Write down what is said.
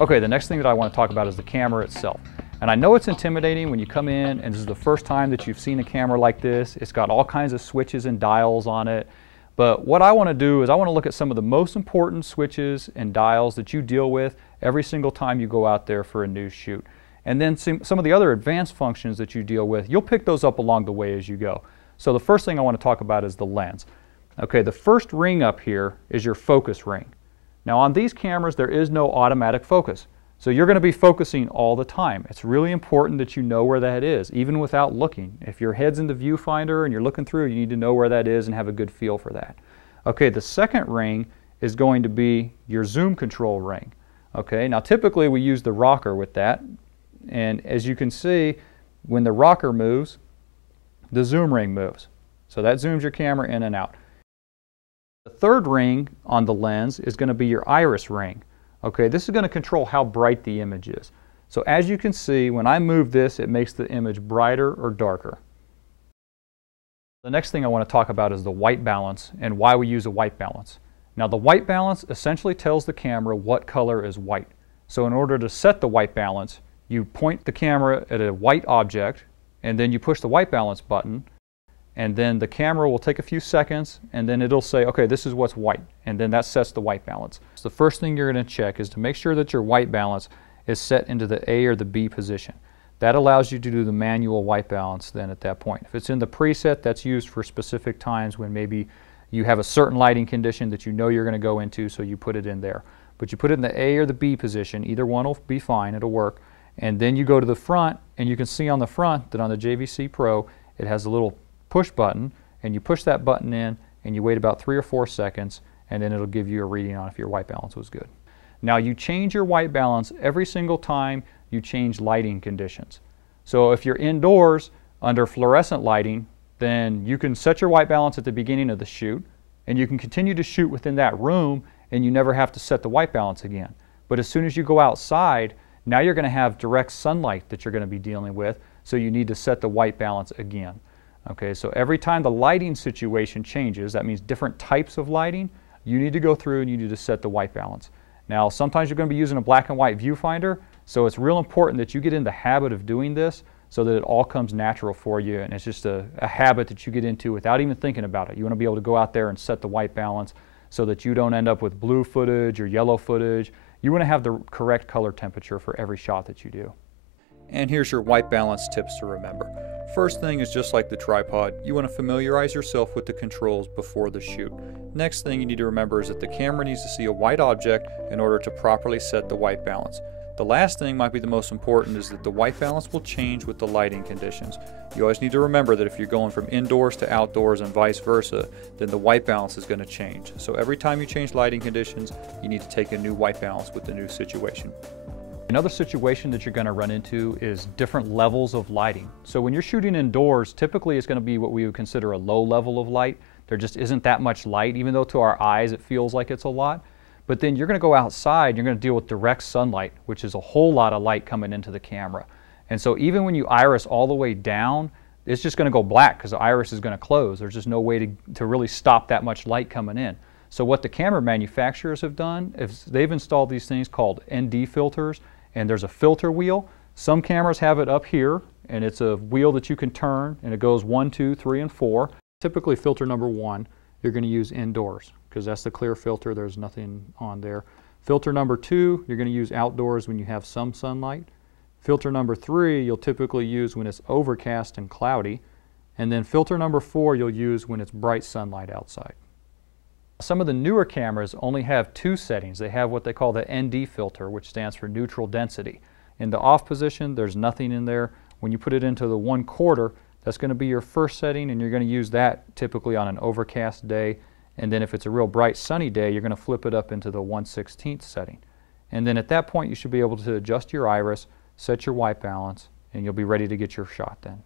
Okay, the next thing that I want to talk about is the camera itself. And I know it's intimidating when you come in and this is the first time that you've seen a camera like this. It's got all kinds of switches and dials on it. But what I want to do is I want to look at some of the most important switches and dials that you deal with every single time you go out there for a news shoot. And then some of the other advanced functions that you deal with, you'll pick those up along the way as you go. So the first thing I want to talk about is the lens. Okay, the first ring up here is your focus ring. Now on these cameras there is no automatic focus. So you're going to be focusing all the time. It's really important that you know where that is, even without looking. If your head's in the viewfinder and you're looking through, you need to know where that is and have a good feel for that. Okay, the second ring is going to be your zoom control ring. Okay, now typically we use the rocker with that. And as you can see, when the rocker moves, the zoom ring moves. So that zooms your camera in and out. The third ring on the lens is going to be your iris ring. Okay, this is going to control how bright the image is. So as you can see, when I move this, it makes the image brighter or darker. The next thing I want to talk about is the white balance and why we use a white balance. Now the white balance essentially tells the camera what color is white. So in order to set the white balance, you point the camera at a white object and then you push the white balance button, and then the camera will take a few seconds and then it'll say, okay, this is what's white, and then that sets the white balance. So the first thing you're going to check is to make sure that your white balance is set into the A or the B position. That allows you to do the manual white balance then at that point. If it's in the preset, that's used for specific times when maybe you have a certain lighting condition that you know you're going to go into, so you put it in there. But you put it in the A or the B position, either one will be fine, it'll work. And then you go to the front, and you can see on the front that on the JVC Pro, it has a little push button, and you push that button in, and you wait about 3 or 4 seconds, and then it'll give you a reading on if your white balance was good. Now you change your white balance every single time you change lighting conditions. So if you're indoors under fluorescent lighting, then you can set your white balance at the beginning of the shoot, and you can continue to shoot within that room, and you never have to set the white balance again. But as soon as you go outside, now you're going to have direct sunlight that you're going to be dealing with, so you need to set the white balance again. Okay, so every time the lighting situation changes, that means different types of lighting, you need to go through and you need to set the white balance. Now sometimes you're going to be using a black and white viewfinder, so it's real important that you get in the habit of doing this so that it all comes natural for you, and it's just a habit that you get into without even thinking about it. You want to be able to go out there and set the white balance so that you don't end up with blue footage or yellow footage. You want to have the correct color temperature for every shot that you do. And here's your white balance tips to remember. First thing is, just like the tripod, you want to familiarize yourself with the controls before the shoot. Next thing you need to remember is that the camera needs to see a white object in order to properly set the white balance. The last thing, might be the most important, is that the white balance will change with the lighting conditions. You always need to remember that if you're going from indoors to outdoors and vice versa, then the white balance is going to change. So every time you change lighting conditions, you need to take a new white balance with the new situation. Another situation that you're going to run into is different levels of lighting. So when you're shooting indoors, typically it's going to be what we would consider a low level of light. There just isn't that much light, even though to our eyes it feels like it's a lot. But then you're going to go outside, you're going to deal with direct sunlight, which is a whole lot of light coming into the camera. And so even when you iris all the way down, it's just going to go black because the iris is going to close. There's just no way to really stop that much light coming in. So what the camera manufacturers have done is they've installed these things called ND filters, and there's a filter wheel. Some cameras have it up here, and it's a wheel that you can turn, and it goes 1, 2, 3, and 4. Typically filter number 1 you're going to use indoors because that's the clear filter, there's nothing on there. Filter number 2 you're going to use outdoors when you have some sunlight. Filter number 3 you'll typically use when it's overcast and cloudy. And then filter number 4 you'll use when it's bright sunlight outside. Some of the newer cameras only have 2 settings. They have what they call the ND filter, which stands for neutral density. In the off position, there's nothing in there. When you put it into the 1/4, that's going to be your first setting, and you're going to use that typically on an overcast day. And then if it's a real bright sunny day, you're going to flip it up into the 1/16 setting. And then at that point, you should be able to adjust your iris, set your white balance, and you'll be ready to get your shot then.